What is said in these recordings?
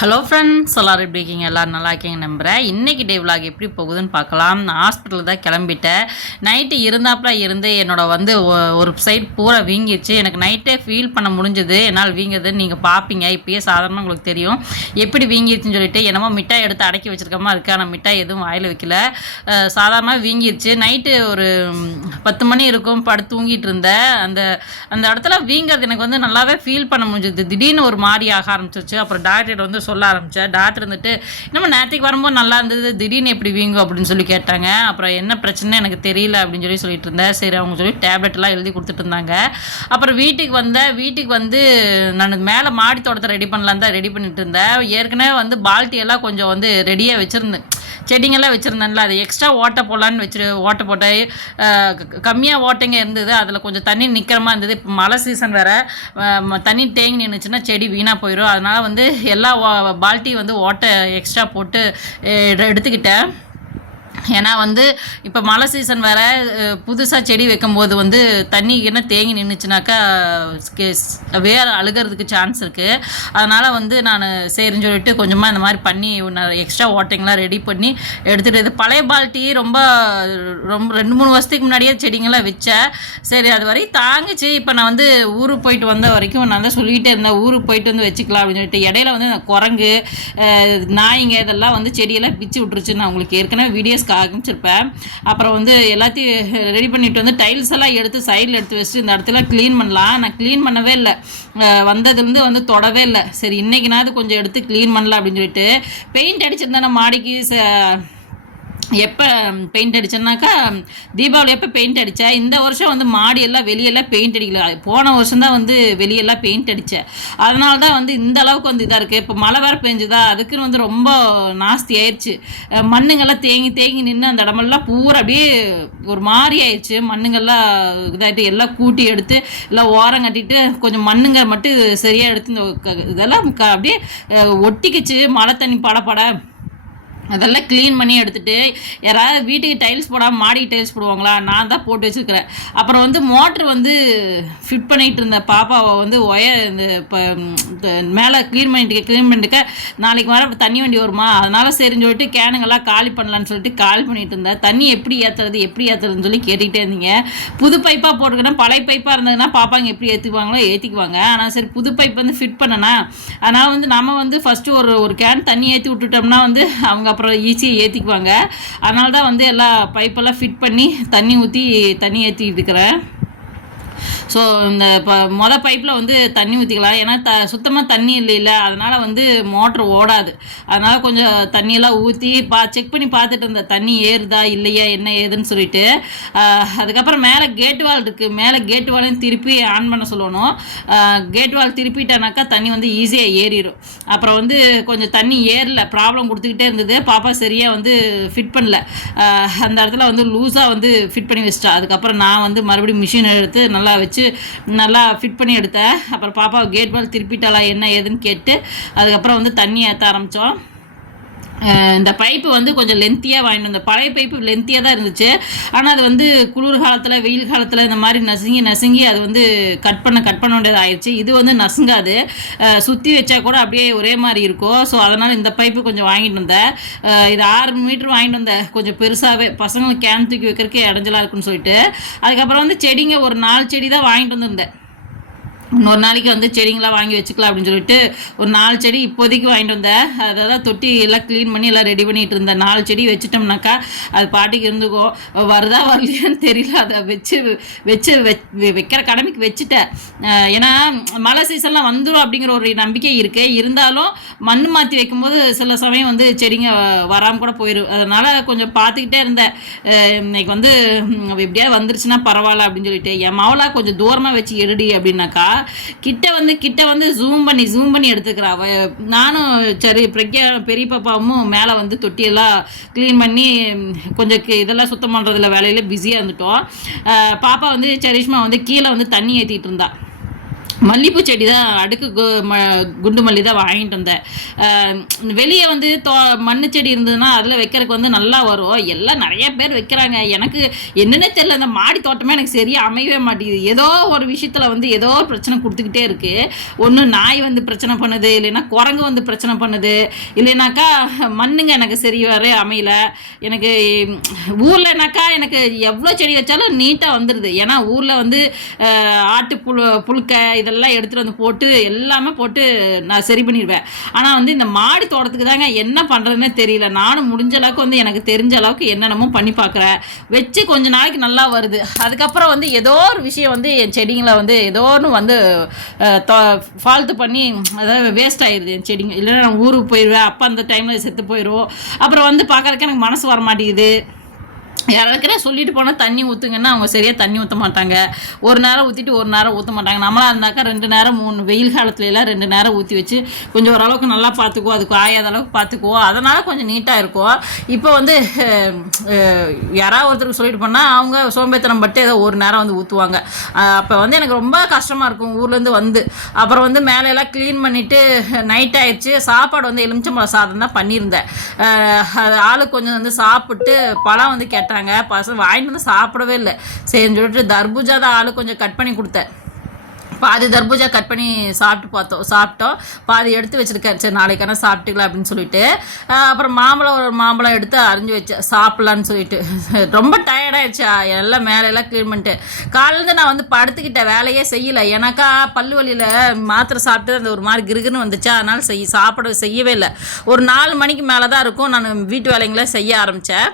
Hello friends எல்லோரும் எப்படி இருக்கீங்க? எல்லோரும் நல்லா இருக்கீங்க நம்புகிறேன் இன்றைக்கி டே vlog எப்படி போகுதுன்னு பார்க்கலாம். நான் ஹாஸ்பிட்டலில் தான் கிளம்பிட்டேன். நைட்டு இருந்தாப்புல இருந்து என்னோட வந்து ஒரு சைட் பூரா வீங்கிருச்சு. எனக்கு நைட்டே ஃபீல் பண்ண முடிஞ்சது. என்னால் வீங்குது நீங்கள் பார்ப்பீங்க இப்பயே சாதாரண உங்களுக்கு தெரியும். எப்படி வீங்கிருச்சுன்னு சொல்லிட்டு என்னமோ மிட்டாய் எடுத்து அடக்கி வச்சிருக்கமா இருக்குது ஆனால் மிட்டாய் எதுவும் வாயில் வைக்கல. சாதாரணமாக வீங்கிருச்சு. நைட்டு ஒரு பத்து மணி இருக்கும். படுத்து தூங்கிட்டு இருந்தேன். அந்த அந்த இடத்துல வீங்கிறது எனக்கு வந்து நல்லாவே ஃபீல் பண்ண முடிஞ்சது. திடீர்னு ஒரு மாதிரி ஆக ஆரம்பிச்சிருச்சு. அப்புறம் டாக்டர் வந்து சொல்ல ஆரம்பித்தேன் டாக்டர் இருந்துட்டு நம்ம நேற்றுக்கு வரும்போது நல்லா இருந்தது திடீர்னு எப்படி வீங்கும் அப்படின்னு சொல்லி கேட்டாங்க. அப்புறம் என்ன பிரச்சனை எனக்கு தெரியல அப்படின்னு சொல்லி சொல்லிட்டு இருந்தேன் சரி அவங்க சொல்லி டேப்லெட்லாம் எழுதி கொடுத்துட்டு இருந்தாங்க. அப்புறம் வீட்டுக்கு வந்தேன் வீட்டுக்கு வந்து நான் மேலே மாடி தோட்டத்தை ரெடி பண்ணலான் தான் ரெடி பண்ணிட்டு இருந்தேன். ஏற்கனவே வந்து பால்ட்டி எல்லாம் கொஞ்சம் வந்து ரெடியாக வச்சுருந்தேன் செடிங்கெல்லாம் வச்சுருந்தேன்ல அது எக்ஸ்ட்ரா ஓட்டை போடலான்னு வச்சு ஓட்டை போட்ட கம்மியாக ஓட்டைங்க இருந்தது அதில் கொஞ்சம் தண்ணி நிற்கிறமா இருந்தது. இப்போ மழை சீசன் வேறு தண்ணி தேங்கி நின்றுச்சுன்னா செடி வீணாக போயிடும் அதனால் வந்து எல்லா பால்ட்டி வந்து ஓட்டை எக்ஸ்ட்ரா போட்டு எடுத்துக்கிட்டேன். ஏன்னா வந்து இப்போ மழை சீசன் வேறு புதுசாக செடி வைக்கும்போது வந்து தண்ணி என்ன தேங்கி நின்றுச்சுனாக்கா வேறு அழுகிறதுக்கு சான்ஸ் இருக்குது அதனால் வந்து நான் சரின்னு சொல்லிட்டு கொஞ்சமாக இந்த மாதிரி பண்ணி எக்ஸ்ட்ரா ஓட்டைங்கெலாம் ரெடி பண்ணி எடுத்துகிட்டு இது பழைய பால்ட்டி ரொம்ப ரொம்ப ரெண்டு மூணு வருஷத்துக்கு முன்னாடியே செடிங்கெல்லாம் வச்சேன். சரி அது வரையும் தாங்குச்சு. இப்போ நான் வந்து ஊருக்கு போயிட்டு வந்த வரைக்கும் நான் தான் சொல்லிக்கிட்டே இருந்தேன் ஊருக்கு போயிட்டு வந்து வச்சுக்கலாம் அப்படின்னு சொல்லிட்டு. இடையில வந்து இந்த குரங்கு நாய்ங்க இதெல்லாம் வந்து செடியெல்லாம் பிச்சு விட்டுருச்சு நான் உங்களுக்கு ஏற்கனவே வீடியோஸ் காமிச்சிருப்பேன் அப்புறம் வந்து எல்லாத்தையும் ரெடி பண்ணிட்டு வந்து டைல்ஸ் எல்லாம் எடுத்து சைடில் எடுத்து வச்சுட்டு இந்த இடத்துல க்ளீன் பண்ணலாம். நான் க்ளீன் பண்ணவே இல்லை. வந்ததுலேருந்து வந்து தொடவே இல்லை. சரி இன்னைக்குனாவது கொஞ்சம் எடுத்து க்ளீன் பண்ணலாம் அப்படின்னு சொல்லிட்டு பெயிண்ட் அடிச்சிருந்தேன். மாடிக்கு ச- எப்போ பெயிண்ட் அடிச்சேன்னாக்கா தீபாவளி எப்போ பெயிண்ட் அடித்தேன் இந்த வருஷம் வந்து மாடி எல்லாம் வெளியெல்லாம் பெயிண்ட் அடிக்கல. போன வருஷம் தான் வந்து வெளியெல்லாம் பெயிண்ட் அடித்தேன் அதனால தான் வந்து இந்த அளவுக்கு வந்து இதாக இருக்குது இப்போ மழை வேறு பெஞ்சுதா? அதுக்குன்னு வந்து ரொம்ப நாஸ்தி ஆயிடுச்சு மண்ணுங்கள்லாம் மண்ணுங்கெல்லாம் தேங்கி தேங்கி நின்று அந்த இடமெல்லாம் பூரா அப்படியே ஒரு மாதிரி ஆயிடுச்சு மண்ணுங்கெல்லாம் இதாகிட்டு எல்லாம் கூட்டி எடுத்து எல்லாம் ஓரம் கட்டிட்டு கொஞ்சம் மண்ணுங்க மட்டும் சரியாக எடுத்து இந்த இதெல்லாம் க- அப்படியே ஒட்டிக்கிச்சு. மழை தண்ணி படப்பட அதெல்லாம் க்ளீன் பண்ணி எடுத்துகிட்டு யாராவது வீட்டுக்கு டைல்ஸ் போடாமல் மாடி டைல்ஸ் போடுவாங்களா நான் தான் போட்டு வச்சுருக்கிறேன். அப்புறம் வந்து மோட்ரு வந்து ஃபிட் பண்ணிகிட்டு இருந்த பாப்பாவை வந்து ஒயர் இந்த இப்போ மேலே க்ளீன் பண்ணிட்டு க்ளீன் பண்ணிட்டுக்க நாளைக்கு வர தண்ணி வண்டி வருமா? அதனால் சரின்னு சொல்லிட்டு கேனுங்கெல்லாம் காலி பண்ணலான்னு சொல்லிட்டு கால் பண்ணிட்டு இருந்தேன். தண்ணி எப்படி ஏற்றுறது எப்படி ஏற்றுறதுன்னு சொல்லி கேட்டுக்கிட்டே இருந்தீங்க. புது பைப்பாக போட்டுக்கணும் பழைய பைப்பாக இருந்ததுன்னா பாப்பாங்க எப்படி ஏற்றுக்குவாங்களோ ஏற்றிக்குவாங்க ஆனால் சரி புது பைப் வந்து ஃபிட் பண்ணனா. அதனால் வந்து நம்ம வந்து ஃபஸ்ட்டு ஒரு ஒரு கேன் தண்ணி ஏற்றி விட்டுட்டோம்னா வந்து அவங்க அப்புறம் அப்புறம் ஈஸியாக ஏற்றிக்குவாங்க அதனால தான் வந்து எல்லா பைப்பெல்லாம் ஃபிட் பண்ணி தண்ணி ஊற்றி தண்ணி ஏற்றிக்கிட்டு இருக்கிறேன். ஸோ இந்த இப்போ மொதல் பைப்பில் வந்து தண்ணி ஊற்றிக்கலாம் ஏன்னா த சுத்தமாக தண்ணி இல்லைல்ல அதனால் வந்து மோட்ரு ஓடாது. அதனால் கொஞ்சம் தண்ணியெல்லாம் ஊற்றி பா செக் பண்ணி பார்த்துட்டு இருந்தேன் தண்ணி ஏறுதா இல்லையா என்ன ஏதுன்னு சொல்லிட்டு அதுக்கப்புறம் மேலே கேட் வால் இருக்குது மேலே கேட் வாலையும் திருப்பி ஆன் பண்ண சொல்லணும். கேட் வால் திருப்பிட்டானாக்கா தண்ணி வந்து ஈஸியாக ஏறிடும் அப்புறம் வந்து கொஞ்சம் தண்ணி ஏறல ப்ராப்ளம் கொடுத்துக்கிட்டே இருந்தது. பாப்பா சரியாக வந்து ஃபிட் பண்ணல. அந்த இடத்துல வந்து லூஸாக வந்து ஃபிட் பண்ணி வச்சிட்டா. அதுக்கப்புறம் நான் வந்து மறுபடியும் மிஷின் எடுத்து நல்லா வச்சு நல்லா ஃபிட் பண்ணி எடுத்தேன். அப்புறம் பாப்பா கேட் பால் திருப்பிட்டாளா என்ன ஏதுன்னு கேட்டு அதுக்கப்புறம் வந்து தண்ணி ஏற்ற ஆரம்பித்தோம் இந்த பைப்பு வந்து கொஞ்சம் லென்த்தியாக வாங்கிட்டு வந்தேன் பழைய பைப்பு லென்த்தியாக தான் இருந்துச்சு. ஆனால் அது வந்து குளிர் காலத்தில் வெயில் காலத்தில் இந்த மாதிரி நசுங்கி நசுங்கி அது வந்து கட் பண்ண கட் பண்ண வேண்டியது ஆயிடுச்சு. இது வந்து நசுங்காது. சுற்றி வச்சா கூட அப்படியே ஒரே மாதிரி இருக்கும். ஸோ அதனால் இந்த பைப்பு கொஞ்சம் வாங்கிட்டு வந்தேன். இது ஆறு மீட்டர் வாங்கிட்டு வந்தேன். கொஞ்சம் பெருசாகவே பசங்களுக்கு கேன் தூக்கி வைக்கிறதுக்கு இடைஞ்சலாக இருக்குன்னு சொல்லிட்டு. அதுக்கப்புறம் வந்து செடிங்க ஒரு நாலு செடி தான் வாங்கிட்டு வந்திருந்தேன். இன்னொரு நாளைக்கு வந்து செடிங்களாம் வாங்கி வச்சுக்கலாம் அப்படின்னு சொல்லிட்டு ஒரு நாலு செடி இப்போதைக்கு வாங்கிட்டு வந்தேன். அதெல்லாம் தொட்டி எல்லாம் க்ளீன் பண்ணி எல்லாம் ரெடி பண்ணிட்டு இருந்தேன். நாலு செடி வச்சுட்டோம்னாக்கா அது பாட்டிக்கு இருந்துக்கும் வருதா வரலையான்னு தெரியல. அதை வச்சு வச்சு வைக்கிற கடமைக்கு வச்சுட்டேன். ஏன்னா மழை சீசன்லாம் வந்துடும் அப்படிங்கிற ஒரு நம்பிக்கை இருக்கு. இருந்தாலும் மண் மாற்றி வைக்கும்போது சில சமயம் வந்து செடிங்க வராமல் கூட போயிடும் அதனால் கொஞ்சம் பார்த்துக்கிட்டே இருந்தேன். இன்னைக்கு வந்து ம், எப்படியா வந்துருச்சுன்னா பரவாயில்ல அப்படின்னு சொல்லிட்டு. என் மவளா கொஞ்சம் தூரமாக வச்சு எடுடி அப்படின்னாக்கா கிட்ட வந்து கிட்ட வந்து ஜூம் பண்ணி ஜூம் பண்ணி எடுத்துக்கிறா. அவ நானும் சரி பிரக்யா பெரிய பாப்பாவும் மேலே வந்து தொட்டியெல்லாம் க்ளீன் பண்ணி கொஞ்சம் இதெல்லாம் சுத்தம் பண்ணுறதுல வேலையில் பிஸியாக இருந்துட்டோம். பாப்பா வந்து சரிஷ்மா வந்து கீழே வந்து தண்ணி ஏற்றிட்டு இருந்தா. மல்லிப்பூ செடி தான் அடுக்கு கு- ம குண்டு மல்லி தான் வாங்கிட்டு வந்தேன். வெளியே வந்து தோ மண்ணு செடி இருந்ததுன்னா அதில் வைக்கிறதுக்கு வந்து நல்லா வரும். எல்லாம் நிறைய பேர் வைக்கிறாங்க. எனக்கு என்னன்னே தெரியல. அந்த மாடி தோட்டமே எனக்கு சரியாக அமையவே மாட்டேங்குது. ஏதோ ஒரு விஷயத்தில் வந்து ஏதோ ஒரு பிரச்சனை கொடுத்துக்கிட்டே இருக்குது ஒன்று நாய் வந்து பிரச்சனை பண்ணுது. இல்லைன்னா குரங்கு வந்து பிரச்சனை பண்ணுது. இல்லைனாக்கா மண்ணுங்க எனக்கு சரி வர அமையல. எனக்கு ஊர்லனாக்கா எனக்கு எவ்வளோ செடி வச்சாலும் நீட்டாக வந்துடுது ஏன்னா ஊரில் வந்து ஆட்டு புழு புழுக்க இதெல்லாம் எடுத்துகிட்டு வந்து போட்டு எல்லாமே போட்டு நான் சரி பண்ணிடுவேன். ஆனால் வந்து இந்த மாடி தோட்டத்துக்கு தாங்க என்ன பண்ணுறதுன்னே தெரியல. நானும் முடிஞ்ச அளவுக்கு வந்து எனக்கு தெரிஞ்ச அளவுக்கு என்னென்னமோ பண்ணி பார்க்குறேன் வச்சு கொஞ்ச நாளைக்கு நல்லா வருது. அதுக்கப்புறம் வந்து ஏதோ ஒரு விஷயம் வந்து என் செடிங்களை வந்து ஏதோ ஒன்று வந்து ஃபால்ட்டு பண்ணி அதாவது வேஸ்ட் ஆயிடுது என் செடிங்க. இல்லைன்னா நான் ஊருக்கு போயிடுவேன் அப்போ அந்த டைமில் செத்து போயிடும் அப்புறம் வந்து பார்க்குறதுக்கு எனக்கு மனசு வர மாட்டேங்குது யாராவது சொல்லிட்டு போனால் தண்ணி ஊற்றுங்கன்னா அவங்க சரியாக தண்ணி ஊற்ற மாட்டாங்க. ஒரு நேரம் ஊற்றிட்டு ஒரு நேரம் ஊற்ற மாட்டாங்க. நம்மளா இருந்தாக்கா ரெண்டு நேரம் மூணு வெயில் காலத்துலலாம் ரெண்டு நேரம் ஊற்றி வச்சு கொஞ்சம் ஓரளவுக்கு நல்லா பார்த்துக்குவோம் அதுக்கு ஆயாத அளவுக்கு பார்த்துக்குவோம் அதனால் கொஞ்சம் நீட்டாக இருக்கும். இப்போ வந்து யாராவது ஒருத்தருக்கு சொல்லிட்டு போனால் அவங்க சோம்பேத்தனம் பட்டு ஏதோ ஒரு நேரம் வந்து ஊற்றுவாங்க அப்போ வந்து எனக்கு ரொம்ப கஷ்டமாக இருக்கும். ஊர்லேருந்து வந்து அப்புறம் வந்து மேலையெல்லாம் க்ளீன் பண்ணிவிட்டு நைட் ஆயிடுச்சு. சாப்பாடு வந்து எலுமிச்சம்பழம் சாதம் தான் பண்ணியிருந்தேன் ஆளுக்கு கொஞ்சம் வந்து சாப்பிட்டு பழம் வந்து கேட்டாங்க. பசங்க வாங்கிட்டு வந்து சாப்பிடவே இல்லை. சரின்னு சொல்லிட்டு தர்பூஜா தான் ஆளு கொஞ்சம் கட் பண்ணி கொடுத்தேன். பாதி தர்பூஜா கட் பண்ணி சாப்பிட்டு பார்த்தோம். சாப்பிட்டோம். பாதி எடுத்து வச்சுருக்கேன். சரி நாளைக்கான சாப்பிட்டுக்கலாம் அப்படின்னு சொல்லிட்டு அப்புறம் மாம்பழம் ஒரு மாம்பழம் எடுத்து அரிஞ்சு வச்சேன் சாப்பிட்லான்னு சொல்லிட்டு. ரொம்ப டயர்டாயிடுச்சு எல்லாம் மேலே எல்லாம் க்ளீன் பண்ணிட்டு. காலையிலேருந்து நான் வந்து படுத்துக்கிட்ட வேலையே செய்யலை. எனக்கா பல்லு வலியில் மாத்திரை சாப்பிட்டு அந்த ஒரு மாதிரி கிருகுன்னு வந்துச்சா. அதனால் செய் சாப்பிட செய்யவே இல்லை. ஒரு நாலு மணிக்கு மேலே தான் இருக்கும். நான் வீட்டு வேலைங்களை செய்ய ஆரம்பித்தேன்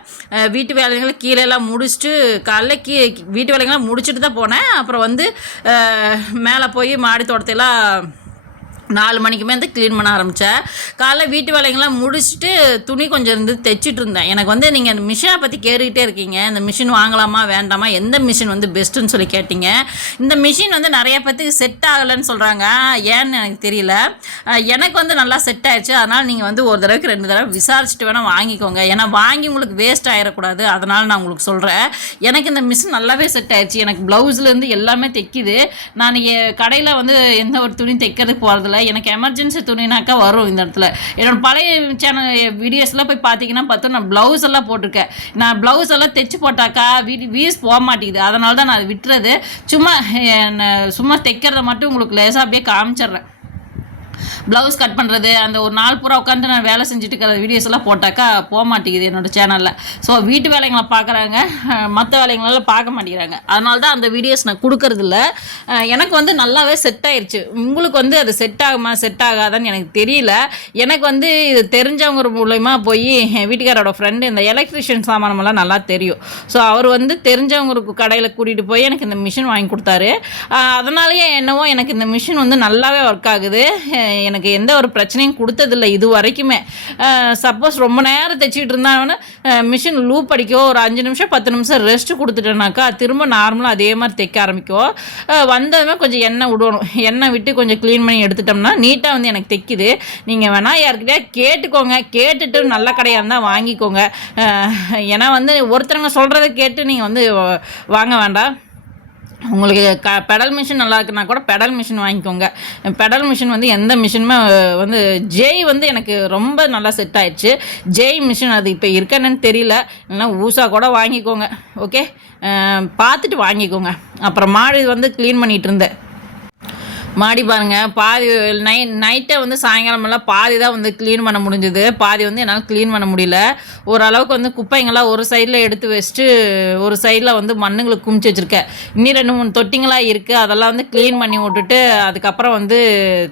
வீட்டு வேலைகளை கீழே எல்லாம் முடிச்சுட்டு காலைல கீ வீட்டு வேலைகளை முடிச்சுட்டு தான் போனேன். அப்புறம் வந்து மே மேலே போய் மாடி தோட்டத்தையெல்லாம் நாலு மணிக்குமே வந்து க்ளீன் பண்ண ஆரம்பித்தேன் காலைல வீட்டு வேலைங்கள்லாம் முடிச்சுட்டு துணி கொஞ்சம் இருந்து தைச்சிட்டு இருந்தேன். எனக்கு வந்து நீங்கள் அந்த மிஷினை பற்றி கேட்டுக்கிட்டே இருக்கீங்க. இந்த மிஷின் வாங்கலாமா வேண்டாமா எந்த மிஷின் வந்து பெஸ்ட்டுன்னு சொல்லி கேட்டீங்க. இந்த மிஷின் வந்து நிறைய பேத்துக்கு செட் ஆகலைன்னு சொல்கிறாங்க ஏன்னு எனக்கு தெரியல. எனக்கு வந்து நல்லா செட் ஆயிடுச்சு. அதனால் நீங்கள் வந்து ஒரு தடவைக்கு ரெண்டு தடவை விசாரிச்சுட்டு வேணால் வாங்கிக்கோங்க. ஏன்னா வாங்கி உங்களுக்கு வேஸ்ட் ஆகிடக்கூடாது அதனால் நான் உங்களுக்கு சொல்கிறேன் எனக்கு இந்த மிஷின் நல்லாவே செட் ஆயிடுச்சு. எனக்கு ப்ளவுஸ்லேருந்து எல்லாமே தைக்குது. நான் கடையில் வந்து எந்த ஒரு துணி தைக்கிறதுக்கு போகிறதில்ல எனக்கு எமர்ஜென்சி துணினாக்கா வரும் இந்த இடத்துல. என்னோட பழைய சேனல் வீடியோஸ்லாம் போய் பார்த்தீங்கன்னா பார்த்தோம் நான் ப்ளவுஸ் எல்லாம் போட்டிருக்கேன். நான் ப்ளவுஸ் எல்லாம் தைச்சு போட்டாக்கா வீ வீஸ் போக மாட்டேங்குது. அதனால தான் நான் அதை விட்டுறது. சும்மா சும்மா தைக்கிறத மட்டும் உங்களுக்கு லேசாக அப்படியே காமிச்சிடுறேன். ப்ளவுஸ் கட் பண்ணுறது அந்த ஒரு நாள் பூரா உட்காந்து நான் வேலை செஞ்சுட்டு இருக்கிற வீடியோஸ் எல்லாம் போட்டாக்கா போக மாட்டேங்குது என்னோட சேனலில் ஸோ வீட்டு வேலைங்களை பார்க்குறாங்க மற்ற வேலைங்களெல்லாம் பார்க்க மாட்டேங்கிறாங்க. அதனால தான் அந்த வீடியோஸ் நான் கொடுக்கறதில்ல இல்லை. எனக்கு வந்து நல்லாவே செட் ஆயிடுச்சு உங்களுக்கு வந்து அது செட் ஆகுமா செட் ஆகாதான்னு எனக்கு தெரியல. எனக்கு வந்து இது தெரிஞ்சவங்க மூலயமா போய் என் வீட்டுக்காரோட ஃப்ரெண்டு இந்த எலக்ட்ரிஷியன் சாமானமெல்லாம் நல்லா தெரியும். ஸோ அவர் வந்து தெரிஞ்சவங்களுக்கு கடையில் கூட்டிகிட்டு போய் எனக்கு இந்த மிஷின் வாங்கி கொடுத்தாரு. அதனாலேயே என்னவோ எனக்கு இந்த மிஷின் வந்து நல்லாவே ஒர்க் ஆகுது. எனக்கு எனக்கு எந்த ஒரு பிரச்சனையும் கொடுத்ததில்ல இது வரைக்குமே சப்போஸ் ரொம்ப நேரம் தைச்சிட்டு இருந்தாங்கன்னா மிஷின் லூப் அடிக்கோ ஒரு அஞ்சு நிமிஷம் பத்து நிமிஷம் ரெஸ்ட் கொடுத்துட்டேனாக்கா திரும்ப நார்மலாக அதே மாதிரி தைக்க ஆரம்பிக்கும் வந்ததுமே கொஞ்சம் எண்ணெய் விடணும். எண்ணெய் விட்டு கொஞ்சம் க்ளீன் பண்ணி எடுத்துட்டோம்னா நீட்டாக வந்து எனக்கு தைக்குது. நீங்கள் வேணால் யாருக்கிட்டே கேட்டுக்கோங்க. கேட்டுட்டு நல்ல கடையாக இருந்தால் வாங்கிக்கோங்க. ஏன்னா வந்து ஒருத்தவங்க சொல்கிறத கேட்டு நீங்கள் வந்து வாங்க வேண்டாம். உங்களுக்கு க பெடல் மிஷின் நல்லா இருக்குன்னா கூட பெடல் மிஷின் வாங்கிக்கோங்க. பெடல் மிஷின் வந்து எந்த மிஷினுமே வந்து ஜெய் வந்து எனக்கு ரொம்ப நல்லா செட் ஆயிடுச்சு. ஜெய் மிஷின் அது இப்போ இருக்கணுன்னு தெரியல. இல்லைன்னா ஊசா கூட வாங்கிக்கோங்க. ஓகே பார்த்துட்டு வாங்கிக்கோங்க. அப்புறம் மாடு வந்து க்ளீன் பண்ணிகிட்டு இருந்தேன். மாடி பாருங்கள் பாதி நை நைட்டை வந்து சாயங்காலமெல்லாம் பாதி தான் வந்து க்ளீன் பண்ண முடிஞ்சுது. பாதி வந்து என்னால் க்ளீன் பண்ண முடியல. ஓரளவுக்கு வந்து குப்பைங்களாம் ஒரு சைடில் எடுத்து வச்சுட்டு ஒரு சைடில் வந்து மண்ணுங்களை குமிச்சு வச்சுருக்கேன். இன்னும் ரெண்டு மூணு தொட்டிங்களாக இருக்குது அதெல்லாம் வந்து க்ளீன் பண்ணி விட்டுட்டு அதுக்கப்புறம் வந்து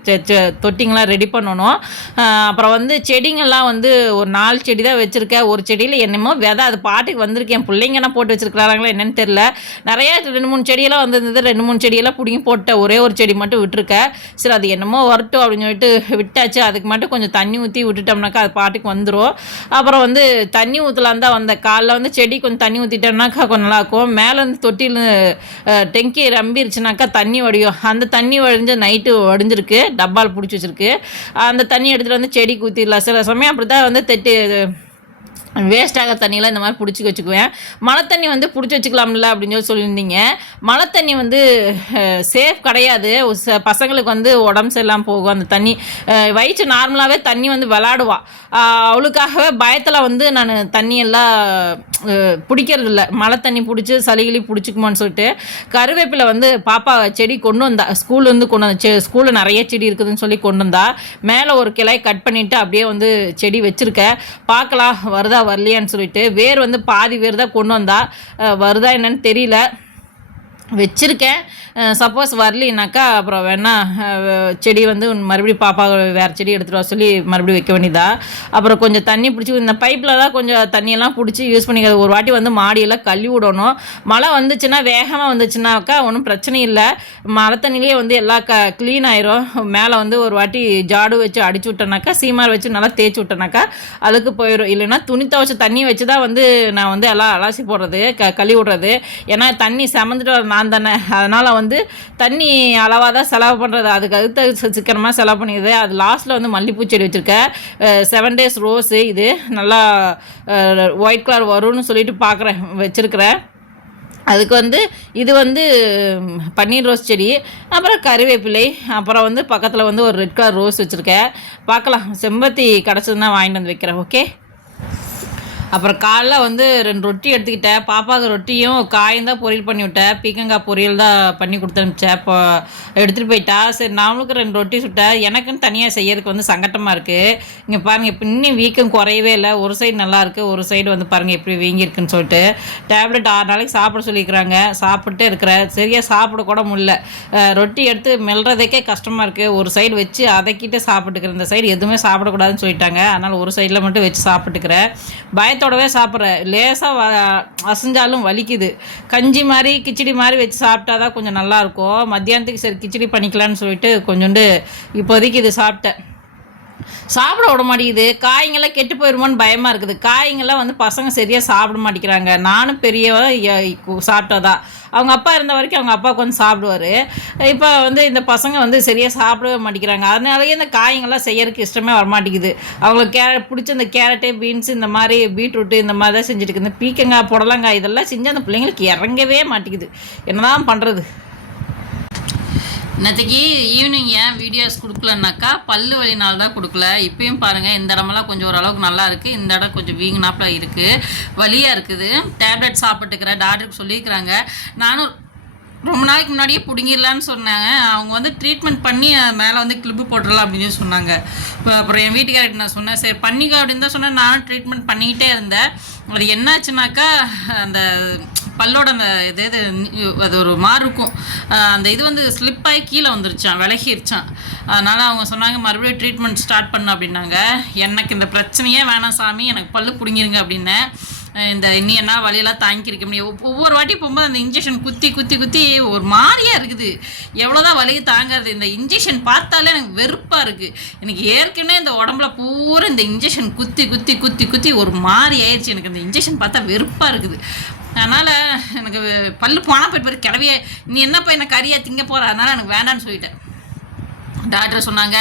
செ- செ- தொட்டிங்களாம் ரெடி பண்ணணும். அப்புறம் வந்து செடிங்கள்லாம் வந்து ஒரு நாலு செடி தான் வச்சுருக்கேன். ஒரு செடியில் என்னமோ விதை அது பாட்டுக்கு வந்திருக்கேன் பிள்ளைங்க என்ன போட்டு வச்சுருக்காங்களா என்னன்னு தெரில நிறைய ரெண்டு மூணு செடியெல்லாம் வந்திருந்தது. ரெண்டு மூணு செடியெல்லாம் பிடிங்கி போட்டேன் ஒரே ஒரு செடி மட்டும் விட்டுருக்கேன் சரி அது என்னமோ வரட்டும் அப்படின்னு சொல்லிட்டு விட்டாச்சு. அதுக்கு மட்டும் கொஞ்சம் தண்ணி ஊற்றி விட்டுட்டோம்னாக்கா அது பாட்டுக்கு வந்துடும் அப்புறம் வந்து தண்ணி ஊற்றலாம் தான் வந்த காலைல வந்து செடி கொஞ்சம் தண்ணி ஊற்றிட்டோம்னாக்கா கொஞ்சம் நல்லாயிருக்கும். மேலேருந்து தொட்டியில் டெங்கி ரம்பிருச்சுனாக்கா தண்ணி வடியும். அந்த தண்ணி வடிஞ்சு நைட்டு வடிஞ்சிருக்கு. டப்பால் பிடிச்சி வச்சிருக்கு. அந்த தண்ணி எடுத்துகிட்டு வந்து செடிக்கு ஊற்றிடலாம் சில சமயம் அப்படி தான் வந்து தெட்டி வேஸ்டாக தண்ணியெலாம் இந்த மாதிரி பிடிச்சி வச்சுக்குவேன். மழை தண்ணி வந்து பிடிச்சி வச்சுக்கலாம்ல அப்படின்னு சொல்லி சொல்லியிருந்தீங்க. மழை தண்ணி வந்து சேஃப் கிடையாது. ச- பசங்களுக்கு வந்து உடம்பு சரியில்லாமல் போகும். அந்த தண்ணி வயிற்று நார்மலாகவே தண்ணி வந்து விளாடுவா. அவளுக்காகவே பயத்தில் வந்து நான் தண்ணியெல்லாம் பிடிக்கிறது இல்லை மழை தண்ணி பிடிச்சி சளிகளி பிடிச்சிக்குமான்னு சொல்லிட்டு கருவேப்பிலை வந்து பாப்பா செடி கொண்டு வந்தா. ஸ்கூல்லேருந்து கொண்டு வந்த செ ஸ்கூலில் நிறைய செடி இருக்குதுன்னு சொல்லி கொண்டு வந்தா. மேலே ஒரு கிளை கட் பண்ணிவிட்டு அப்படியே வந்து செடி வச்சுருக்கேன் பார்க்கலாம் வருதா வரலையான்னு சொல்லிட்டு வேர் வந்து பாதி வேர் தான் கொண்டு வந்தா. வருதா என்னன்னு தெரியல. வச்சுருக்கேன். சப்போஸ் வரலினாக்கா அப்புறம் வேணா செடி வந்து மறுபடியும் பாப்பா வேறு செடி எடுத்துகிட்டு வர சொல்லி மறுபடியும் வைக்க வேண்டியதா? அப்புறம் கொஞ்சம் தண்ணி பிடிச்சி இந்த பைப்பில் தான் கொஞ்சம் தண்ணியெல்லாம் பிடிச்சி யூஸ் பண்ணிக்கிறது ஒரு வாட்டி வந்து மாடியெல்லாம் கழுவி விடணும். மழை வந்துச்சுன்னா வேகமாக வந்துச்சுன்னாக்கா ஒன்றும் பிரச்சனை இல்லை. மழை தண்ணியிலே வந்து எல்லாம் க க்ளீன் ஆயிரும். மேலே வந்து ஒரு வாட்டி ஜாடு வச்சு அடிச்சு விட்டேனாக்கா சீமார் வச்சு நல்லா தேய்ச்சி விட்டேனாக்கா அதுக்கு போயிடும் இல்லைன்னா துணி துவைச்ச தண்ணி வச்சு தான் வந்து நான் வந்து எல்லாம் அலாசி போடுறது க கழுவி விடுறது. ஏன்னா தண்ணி செமந்துட்டு வர நான் தானே. அதனால் வந்து தண்ணி அளவாக தான் செலவு பண்ணுறது அதுக்கு அடுத்த சிக்கனமாக செலவு பண்ணிடுது. அது லாஸ்ட்டில் வந்து மல்லிப்பூ செடி வச்சுருக்கேன். செவன் டேஸ் ரோஸு இது. நல்லா ஒயிட் கலர் வரும்னு சொல்லிட்டு பார்க்குறேன் வச்சுருக்கிறேன். அதுக்கு வந்து இது வந்து பன்னீர் ரோஸ் செடி. அப்புறம் கருவேப்பிலை அப்புறம் வந்து பக்கத்தில் வந்து ஒரு ரெட் கலர் ரோஸ் வச்சுருக்கேன். பார்க்கலாம் செம்பருத்தி கிடச்சதுன்னா வாங்கிட்டு வந்து வைக்கிறேன். ஓகே அப்புறம் காலைல வந்து ரெண்டு ரொட்டி எடுத்துக்கிட்டேன் பாப்பாவுக்கு ரொட்டியும் காயும் தான் பொரியல் பண்ணி விட்டேன் பீக்கங்காய் பொரியல் தான் பண்ணி கொடுத்து அனுப்பிச்சேன் இப்போ எடுத்துகிட்டு போயிட்டா. சரி நாமளுக்கு ரெண்டு ரொட்டி சுட்டேன் எனக்குன்னு தனியாக செய்யறதுக்கு வந்து சங்கட்டமாக இருக்குது இங்கே பாருங்கள் இப்போ இன்னும் வீக்கம் குறையவே இல்லை. ஒரு சைடு நல்லாயிருக்கு ஒரு சைடு வந்து பாருங்கள் எப்படி வீங்கியிருக்குன்னு சொல்லிட்டு. டேப்லெட் ஆறு நாளைக்கு சாப்பிட சொல்லியிருக்கிறாங்க சாப்பிட்டே இருக்கிறேன் சரியாக சாப்பிட கூட முடியல. ரொட்டி எடுத்து மெல்றதுக்கே கஷ்டமாக இருக்குது ஒரு சைடு வச்சு அதக்கிட்டு சாப்பிட்டுக்கிறேன் இந்த சைடு எதுவுமே சாப்பிடக்கூடாதுன்னு சொல்லிட்டாங்க. அதனால் ஒரு சைடில் மட்டும் வச்சு சாப்பிட்டுக்கிறேன் பயத்தோடவே சாப்பிட்றேன் லேசாக வ அசைஞ்சாலும் வலிக்குது. கஞ்சி மாதிரி கிச்சடி மாதிரி வச்சு சாப்பிட்டா தான் கொஞ்சம் நல்லாயிருக்கும் மத்தியானத்துக்கு சரி கிச்சடி பண்ணிக்கலான்னு சொல்லிட்டு கொஞ்சோண்டு இப்போதைக்கு இது சாப்பிட்டேன். சாப்பிட விட மாட்டேங்குது. காய்ங்கெல்லாம் கெட்டு போயிடுமோன்னு பயமாக இருக்குது. காய்ங்கெல்லாம் வந்து பசங்க சரியாக சாப்பிட மாட்டேங்கிறாங்க. நானும் பெரியவன் சாப்பிட்டதா. அவங்க அப்பா இருந்த வரைக்கும் அவங்க அப்பா கொஞ்சம் சாப்பிடுவார். இப்போ வந்து இந்த பசங்க வந்து சரியாக சாப்பிடவே மாட்டேங்கிறாங்க. அதனாலயே இந்த காய்ங்கெல்லாம் செய்யறதுக்கு இஷ்டமே வரமாட்டேங்குது. அவங்களுக்கு கேரட் பிடிச்ச இந்த கேரட்டு பீன்ஸ் இந்த மாதிரி பீட்ரூட்டு இந்த மாதிரி தான் செஞ்சுட்டு இருக்கு இந்த பீக்கங்காய் புடலங்காய் இதெல்லாம் செஞ்சு அந்த பிள்ளைங்களுக்கு இறங்கவே மாட்டேங்குது. என்னதான் பண்ணுறது நேற்றுக்கு ஈவினிங் ஏன் வீடியோஸ் கொடுக்கலனாக்கா பல்லு வலினால தான் கொடுக்கல. இப்பயும் பாருங்கள் இந்த இடமெல்லாம் கொஞ்சம் ஓரளவுக்கு நல்லா இருக்குது இந்த இடம் கொஞ்சம் வீங்கினாப்புல இருக்குது வலியாக இருக்குது. டேப்லெட் சாப்பிட்டுக்கிறேன் டாக்டருக்கு சொல்லியிருக்கிறாங்க. நானும் ரொம்ப நாளைக்கு முன்னாடியே பிடுங்கிடலான்னு சொன்னாங்க. அவங்க வந்து ட்ரீட்மெண்ட் பண்ணி மேலே வந்து கிளிப்பு போட்டுடலாம் அப்படின்னு சொன்னாங்க. இப்போ அப்புறம் என் வீட்டுக்காரர்கிட்ட நான் சொன்னேன் சரி பண்ணிக்க அப்படின்னு தான் சொன்னேன். நானும் ட்ரீட்மெண்ட் பண்ணிக்கிட்டே இருந்தேன். அது என்னாச்சுனாக்கா அந்த பல்லோட அந்த இது இது அது ஒரு மாதிரி இருக்கும். அந்த இது வந்து ஸ்லிப் ஆகி கீழே வந்துருச்சான் விலகிருச்சான் அதனால் அவங்க சொன்னாங்க மறுபடியும் ட்ரீட்மெண்ட் ஸ்டார்ட் பண்ணு அப்படின்னாங்க. எனக்கு இந்த பிரச்சனையே வேணாம் சாமி எனக்கு பல்லு பிடுங்கிருங்க அப்படின்னேன். இந்த நீ என்ன வழியெல்லாம் தாங்கிருக்க முடியும் ஒவ்வொரு வாட்டி போகும்போது அந்த இன்ஜெக்ஷன் குத்தி குத்தி குத்தி ஒரு மாதிரியாக இருக்குது. எவ்வளோதான் வலி தாங்கிறது இந்த இன்ஜெக்ஷன் பார்த்தாலே எனக்கு வெறுப்பாக இருக்குது எனக்கு ஏற்கனவே இந்த உடம்புல பூரா இந்த இன்ஜெக்ஷன் குத்தி குத்தி குத்தி குத்தி ஒரு மாதிரி ஆயிடுச்சு எனக்கு இந்த இன்ஜெக்ஷன் பார்த்தா வெறுப்பாக இருக்குது. அதனால் எனக்கு பல்லு போனால் போயிட்டு போய் கிடவையே நீ என்னப்பா என்ன கறியாக திங்க போகிற அதனால் எனக்கு வேண்டாம்னு சொல்லிட்டேன். டாக்டர் சொன்னாங்க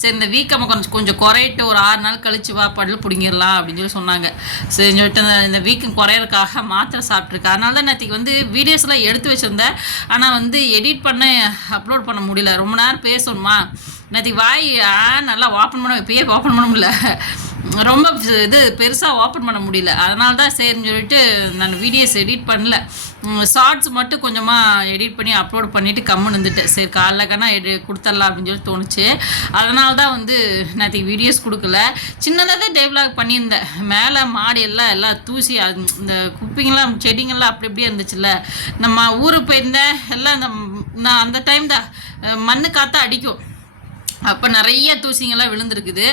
சரி இந்த வீக்கம் கொஞ்சம் கொஞ்சம் குறையிட்டு ஒரு ஆறு நாள் கழிச்சு வா பல்லு பிடிங்கிடலாம் அப்படின்னு சொல்லி சொன்னாங்க. சரி சொல்லிட்டு இந்த வீக்கம் குறையறதுக்காக மாத்திரை சாப்பிட்ருக்கேன் அதனால தான் நேற்றுக்கு வந்து வீடியோஸ்லாம் எடுத்து வச்சுருந்தேன். ஆனால் வந்து எடிட் பண்ண அப்லோட் பண்ண முடியல. ரொம்ப நேரம் பேசணுமா? நேற்றுக்கு வாய் ஆ நல்லா ஓப்பன் பண்ண இப்பயே ஓப்பன் பண்ண முடியல. ரொம்ப இது பெருசாக ஓப்பன் பண்ண முடியல. அதனால தான் சரின்னு சொல்லிட்டு நான் வீடியோஸ் எடிட் பண்ணல. ஷார்ட்ஸ் மட்டும் கொஞ்சமாக எடிட் பண்ணி அப்லோட் பண்ணிவிட்டு கம்முன்னு இருந்துட்டேன் சரி காலைல கண்ணா எடு கொடுத்துடலாம் அப்படின்னு சொல்லி தோணுச்சு. அதனால தான் வந்து நேற்றுக்கு வீடியோஸ் கொடுக்கல. சின்னதாக தான் டெவலாக் பண்ணியிருந்தேன். மேலே மாடி எல்லாம் எல்லாம் தூசி அது இந்த குப்பிங்கெல்லாம் செடிங்கெல்லாம் அப்படி அப்படியே இருந்துச்சுல்ல. நம்ம ஊருக்கு போயிருந்தேன். எல்லாம் இந்த நான் அந்த டைம் தான் மண்ணு காற்றா அடிக்கும். அப்போ நிறைய தூசிங்கெல்லாம் விழுந்துருக்குது.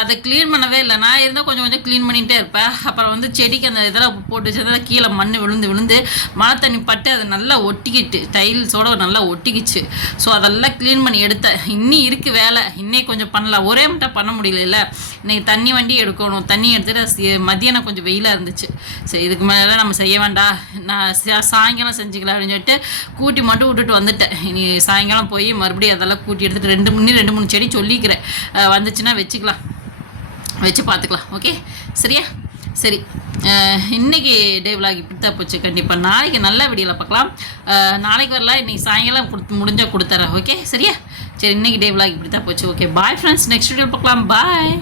அதை க்ளீன் பண்ணவே இல்லை. நான் இருந்தால் கொஞ்சம் கொஞ்சம் க்ளீன் பண்ணிகிட்டே இருப்பேன். அப்புறம் வந்து செடிக்கு அந்த இதெல்லாம் போட்டு வச்சதில் கீழே மண் விழுந்து விழுந்து மழை தண்ணி பட்டு அது நல்லா ஒட்டிக்கிட்டு டைல்ஸோட நல்லா ஒட்டிக்கிச்சு. ஸோ அதெல்லாம் க்ளீன் பண்ணி எடுத்தேன். இன்னும் இருக்குது வேலை. இன்னைக்கு கொஞ்சம் பண்ணலாம். ஒரே மட்டும் பண்ண முடியல இன்னைக்கு தண்ணி வண்டி எடுக்கணும். தண்ணி எடுத்துட்டு மதியானம் கொஞ்சம் வெயிலாக இருந்துச்சு. சரி இதுக்கு மேலே நம்ம செய்ய வேண்டாம். நான் சாயங்காலம் செஞ்சுக்கலாம் அப்படின்னு சொல்லிட்டு கூட்டி மட்டும் விட்டுட்டு வந்துட்டேன். இனி சாயங்காலம் போய் மறுபடியும் அதெல்லாம் கூட்டி எடுத்துட்டு ரெண்டு மூணு ரெண்டு மூணு செடி சொல்லிக்கிறேன். வந்துச்சுன்னா வச்சுக்கலாம். வச்சு பார்த்துக்கலாம். ஓகே? சரியா? சரி. இன்னைக்கு டே vlog இப்படி தான் போச்சு. கண்டிப்பாக நாளைக்கு நல்ல வீடியோவில் பார்க்கலாம். நாளைக்கு வரலாம். இன்னைக்கு சாயங்காலம் கொடுத்து முடிஞ்சால் கொடுத்துறேன். ஓகே? சரியா? சரி இன்னைக்கு டே vlog இப்படி தான் போச்சு. Okay bye friends next video பார்க்கலாம். பாய்